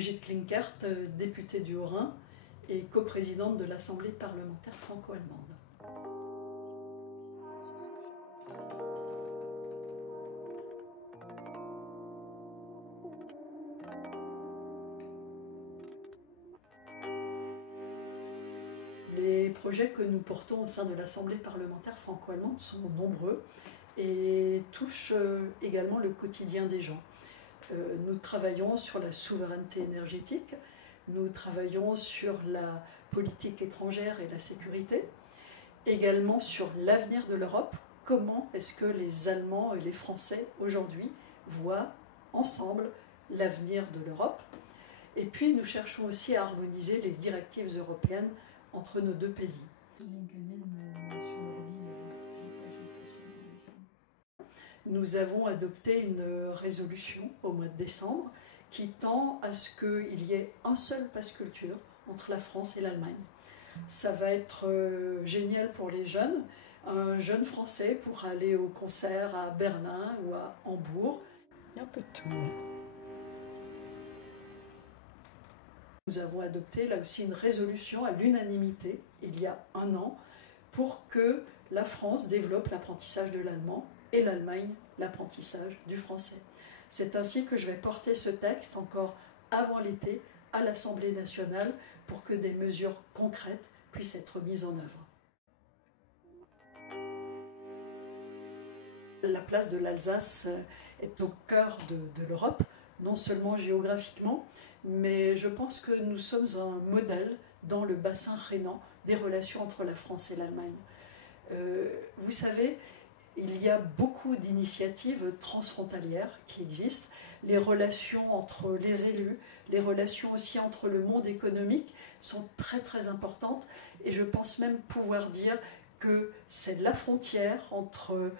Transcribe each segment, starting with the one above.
Brigitte Klinkert, députée du Haut-Rhin et coprésidente de l'Assemblée parlementaire franco-allemande. Les projets que nous portons au sein de l'Assemblée parlementaire franco-allemande sont nombreux et touchent également le quotidien des gens. Nous travaillons sur la souveraineté énergétique, nous travaillons sur la politique étrangère et la sécurité, également sur l'avenir de l'Europe. Comment est-ce que les Allemands et les Français aujourd'hui voient ensemble l'avenir de l'Europe? Et puis nous cherchons aussi à harmoniser les directives européennes entre nos deux pays. Nous avons adopté une résolution au mois de décembre qui tend à ce qu'il y ait un seul pass culture entre la France et l'Allemagne. Ça va être génial pour les jeunes. Un jeune Français pourra aller au concert à Berlin ou à Hambourg. Il y a un peu de tout. Nous avons adopté là aussi une résolution à l'unanimité il y a un an pour que la France développe l'apprentissage de l'allemand et l'Allemagne l'apprentissage du français. C'est ainsi que je vais porter ce texte encore avant l'été à l'Assemblée nationale pour que des mesures concrètes puissent être mises en œuvre. La place de l'Alsace est au cœur de l'Europe, non seulement géographiquement, mais je pense que nous sommes un modèle dans le bassin rhénan des relations entre la France et l'Allemagne. Vous savez, il y a beaucoup d'initiatives transfrontalières qui existent, les relations entre les élus, les relations aussi entre le monde économique sont très très importantes et je pense même pouvoir dire que c'est la frontière entre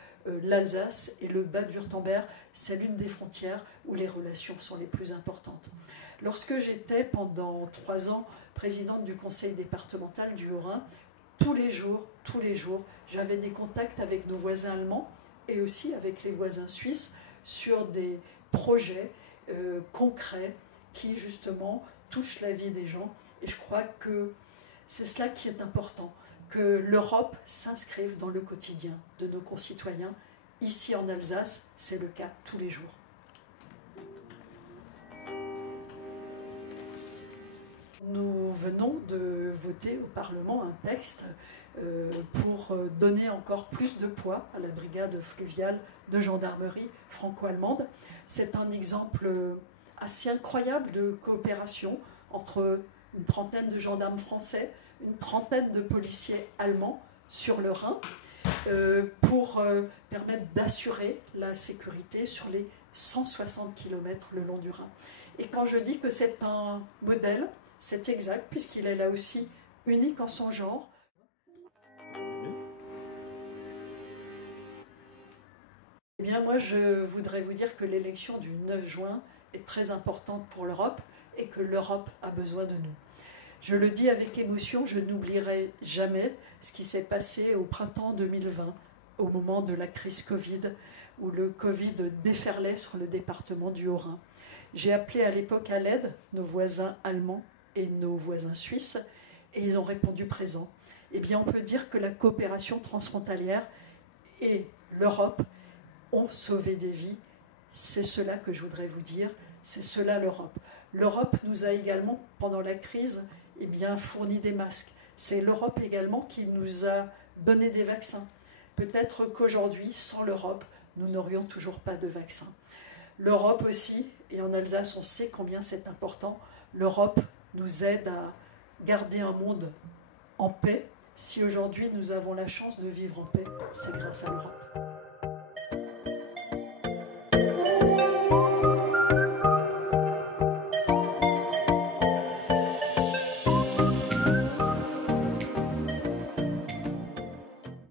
l'Alsace et le Bade-Wurtemberg, c'est l'une des frontières où les relations sont les plus importantes. Lorsque j'étais pendant 3 ans présidente du conseil départemental du Haut-Rhin, tous les jours, j'avais des contacts avec nos voisins allemands et aussi avec les voisins suisses sur des projets concrets qui justement touchent la vie des gens. Et je crois que c'est cela qui est important, que l'Europe s'inscrive dans le quotidien de nos concitoyens. Ici en Alsace, c'est le cas tous les jours. Nous venons de voter au Parlement un texte pour donner encore plus de poids à la brigade fluviale de gendarmerie franco-allemande. C'est un exemple assez incroyable de coopération entre une trentaine de gendarmes français, une trentaine de policiers allemands sur le Rhin pour permettre d'assurer la sécurité sur les 160 km le long du Rhin. Et quand je dis que c'est un modèle, c'est exact, puisqu'il est là aussi unique en son genre. Eh bien, moi, je voudrais vous dire que l'élection du 9 juin est très importante pour l'Europe et que l'Europe a besoin de nous. Je le dis avec émotion, je n'oublierai jamais ce qui s'est passé au printemps 2020, au moment de la crise Covid, où le Covid déferlait sur le département du Haut-Rhin. J'ai appelé à l'époque à l'aide nos voisins allemands et nos voisins suisses, et ils ont répondu présent. Eh bien, on peut dire que la coopération transfrontalière et l'Europe ont sauvé des vies. C'est cela que je voudrais vous dire, c'est cela l'Europe. L'Europe nous a également, pendant la crise, eh bien, fourni des masques. C'est l'Europe également qui nous a donné des vaccins. Peut-être qu'aujourd'hui, sans l'Europe, nous n'aurions toujours pas de vaccins. L'Europe aussi, et en Alsace, on sait combien c'est important, l'Europe nous aide à garder un monde en paix. Si aujourd'hui nous avons la chance de vivre en paix, c'est grâce à l'Europe.